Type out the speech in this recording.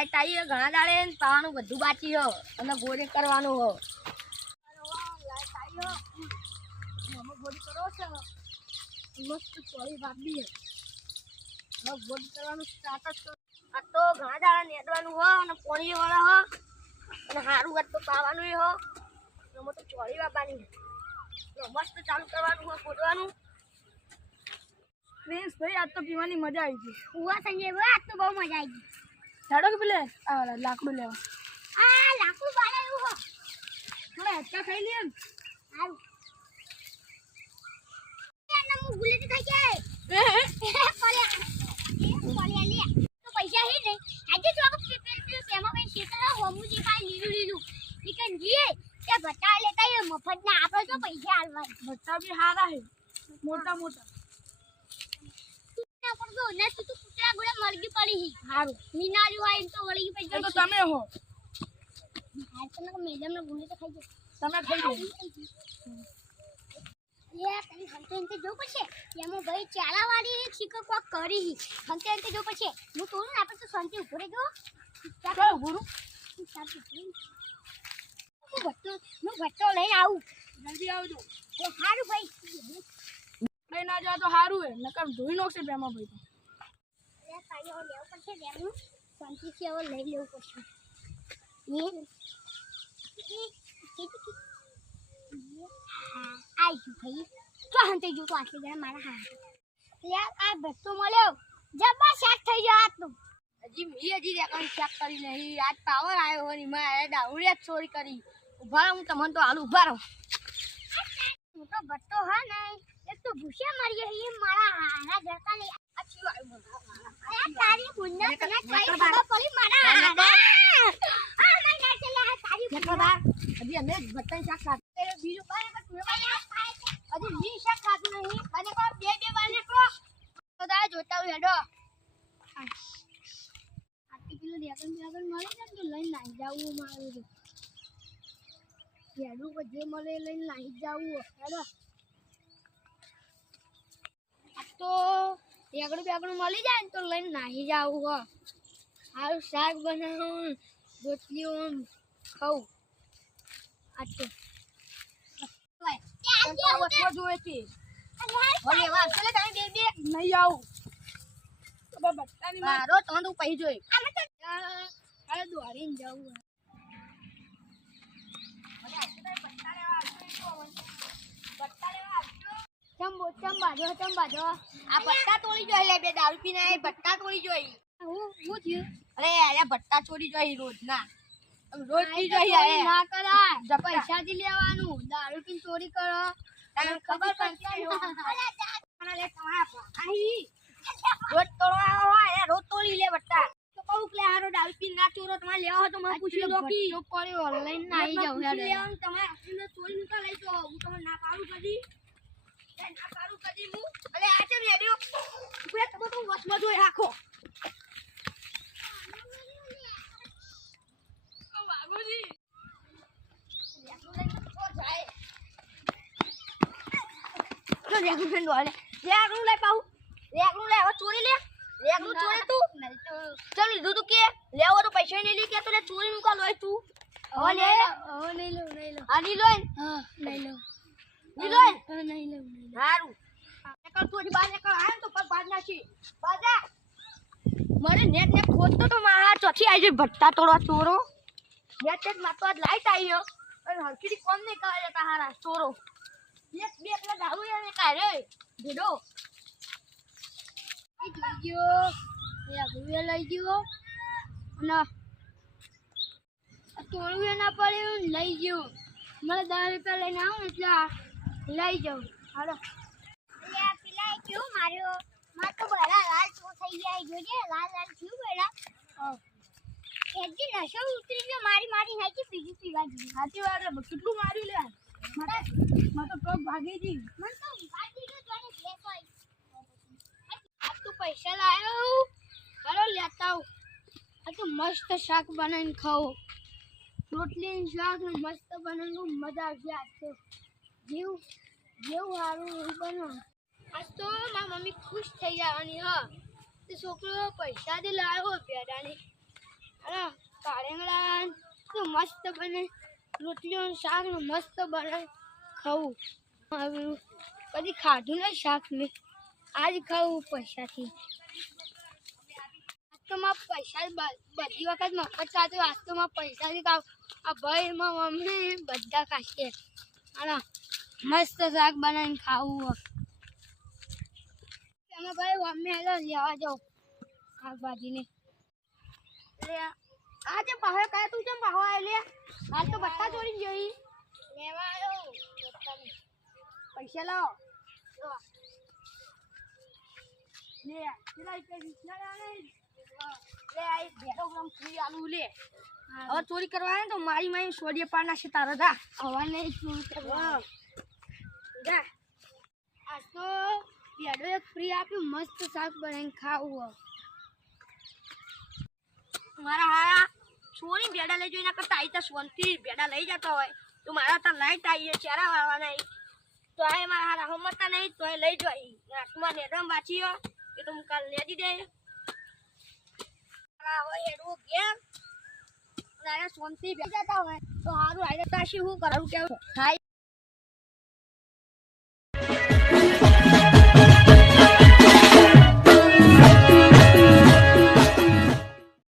Light આવી ઘણા દાડે પાવાનું બધું બાકી હો અને ગોળી કરવાનું હો લાઈટ આવી ગોળી કરો છે મસ્ત ચોળી બાબી હવે ગોળી કરવાનું સ્ટાર્ટ જ આ તો ઘણા દાડા નેદવાનું હો અને પોણી વાળા હો અને સારું વાત તો પાવાનું હો એમાં તો ચોળી બાબાની મસ્ત ચાલુ કરવાનું હો ગોળવાનું પ્રિન્સ ભાઈ આજ તો પીવાની મજા આવી ગઈ ઉવા સંજય ભાઈ આજ તો બહુ મજા આવી ગઈ ચાલો કે પેલે લાકડું લેવા આ લાકડું બાળા એવું હો થોડા હેચકા ખાઈ લઈએ ને સારું એના મુ ગુલેટી થઈ જાય કોલિયા લે તો પૈસા હે નહીં આજે જો આપણે પેપર સેમાં કઈ શીખલા હોમું જે કાઈ લીલું ચિકન જીએ તે બટા લેતા એ મફત ના આપણે તો પૈસા આલવા ભટ્ટા બી હારા હે મોટા મોટા ના પર જો ને તું કુતરા ગોળે મરગી પડી હી સારું મીનારી હોય તો વળી પૈસા તો તમે હો આ તો મેડમ ને ગુલે તો ખાઈ જાય તમે ખાઈ લો લે તને હંતે જો પછી એમાં ભાઈ ચાલાવાળી એક શીખક કોક કરી હંતે જો પછી હું તોડું આપણે તો શાંતિ ઉભો રહેજો ચાલો ગુરુ હું ભટ્ટો લઈને આવું જલ્દી આવજો એ સારું ભાઈ લઈ ના જાવ તો સારું હે નકર ધોઈ નાખશે બેમાં ભાઈ એ કાયો લેવું પડશે બેનું શાંતિથી હવે લઈ લેવું પડશે આઈ ભાઈ તો હંતે જો તો આટલી ગણા મારા હા લે આ ભટ્ટો મળ્યો જબ્બા શેક થઈ ગયો આજ તો હજી રેકન શેક કરી નહીં આજ પાવર આવ્યો હો ની મારે દાઉડિયા ચોરી કરી ઉભા રહો હું તમને તો હાલ ઉભા રહો હું તો ભટ્ટો હા નહીં એક તો ભૂસ્યા મારી એ મારા હારા જરતા નહીં અચ્છી આવ્યો આ તારી પુણ્ય તને કઈ ખબર પડી મારા હારા આ મને ચલે આ તારી પુણ્ય હજી અમે ભટ્ટન શાક ખાતે બીજું બારે પર તું હજી મી શાક ખાતું નહીં બને કો બે બાને કો તો દા જોતા હું હેડો આટલી કિલો દેકન મળી જાય તો લઈને નાઈ જાવું મારું હેડું પર જે મળે લઈને નાઈ જાવું હેડો તો એકડું મળી જાય ને તો લઈને નાહી જાવું હો સારું શાક બનાવું રોટલીઓ ખાવું આ તો જોઈએ છે ભલે વા ચલે તમે બે નહીં આવું ભટ્ટાની મારો તો પૈ જોઈ અરે દોડીને જવું ચંબાજો આ ભટ્ટા તોડી જોઈ લે બે દારૂ પીને ભટ્ટા તોડી જોઈ હું થયું અરે આ ભટ્ટા ચોરી જોઈ રોજના રોજ પી જોઈ ના કરાય પૈસાથી લેવાનું દારૂ પીને ચોરી કરો તને ખબર પડતી રોજ તોડવા હોય રોજ તોડી લે ભટ્ટા તો કહું કે હારો દારૂ પીને ના ચોરો તમારે લેવા હોય તો મને પૂછી લો કે પડ્યો ઓનલાઈન ના આવી જાવ લેવાનું તમે આપીને ચોરી નતા લઈ જો હું તમને ના પાડું કદી ના પાડું કદી હું અરે આ છે રેડિયો ઉભરે તમે તો વસમાં જોઈ રાખો વાગોજી રેગલું લઈ પાઉ રેગલું લે હવે ચોરી લે રેગલું ચોરી તું ચાલ લીધું તું કે લેવો તો પૈસા નહીં લે કે તો લે ચોરી નું કા લોય તું હવે લે લઈ લો હા ની લોય હા લઈ લો ની લોય હા નહીં લો સારું એકલ થોડી બાર એકલ આય તો પર બાદ નાખી બાજા મારે નેટ ને ખોદતો તો મારા ચોથી આવી જાય ભટ્ટા તોડવા ચોરો નેટ ને માતો આજ લાઈટ આવ્યો અને હરકીડી કોમ નહીં કરે તારા ચોરો એક બે પેલા દારૂ એને કાઢે ભેડો લઈ ગયો લઈ ગયો અને તોડવું ના પડ્યું લઈ ગયો મને 10 રૂપિયા લઈને આવું એટલે લઈ જાઉં હાલો પેલા કેવું માર્યો માર તો બડા લાલ શું થઈ ગયા જોજે લાલ થયું બડા એજી નશો ઉતરી ગયો મારી હાચી પીજી પીવા દી સાચી વાત કેટલું માર્યું લે મારે તો પગ ભાગી જી મને તો ભાગી ગયો તને લેતો આ તું પૈસા લાયો ચાલો લેતા આવ આ તો મસ્ત શાક બનાવીને ખાઓ રોટલી શાક મસ્ત બનાવીને મજા આવી આજ તો જેવું સારું એવું બનો આજ તો મારી મમ્મી ખુશ થઈ જવાની હા તે છોકરો પૈસાથી લાવ્યો ભેડાને અને કારેંગળા તો મસ્ત બને, રોટલીઓ શાક મસ્ત બને, ખાવું આવ્યું કદી ખાધું નહીં શાક મેં, આજ ખાવું પૈસાથી. આજ તો મારા પૈસા બધી વખત મફત ખાતું, આજ તો મારા પૈસાથી ખાવ. આ ભાઈ મારા મમ્મી બધા ખાશે અને મસ્ત શાક બનાવીને ખાવું. અમે ભાઈ મમ્મી હેલો લેવા જાઉં શાકભાજીને. આ જે પાહે કયા તું કેમ પાહો આવે લે? આ તો બધા ચોરી ગઈ લેવા આવ્યો. પૈસા લાવો લે, પેલા એક વિચાર લે આ બેઠો ગ્રામ ફ્રી આલુ લે. હવે ચોરી કરવા આવે તો મારી મારી સોડીએ પાર નાખશે તારો. જા હવે નહીં ચોરી કરવા જા. આ તો પેડો એક ફ્રી આપ્યું, મસ્ત શાક બનાવીને ખાવું. મારા હારા સોની ભેડા લઈ જોઈ ના કરતા આવી તો સોનથી ભેડા લઈ જતા હોય તો મારા તો લાઈટ આવી ચેરા વાળવા નહીં તો આ મારા હારા હમતા નહીં તો લઈ જોઈ રાતમાં નેદમ વાંચી એ તો હું કાલ લેતી દે. હેડવું કેમ સોનથી ભેગા જતા હોય તો સારું હારે તાશી હું કરાવું કેવું થાય.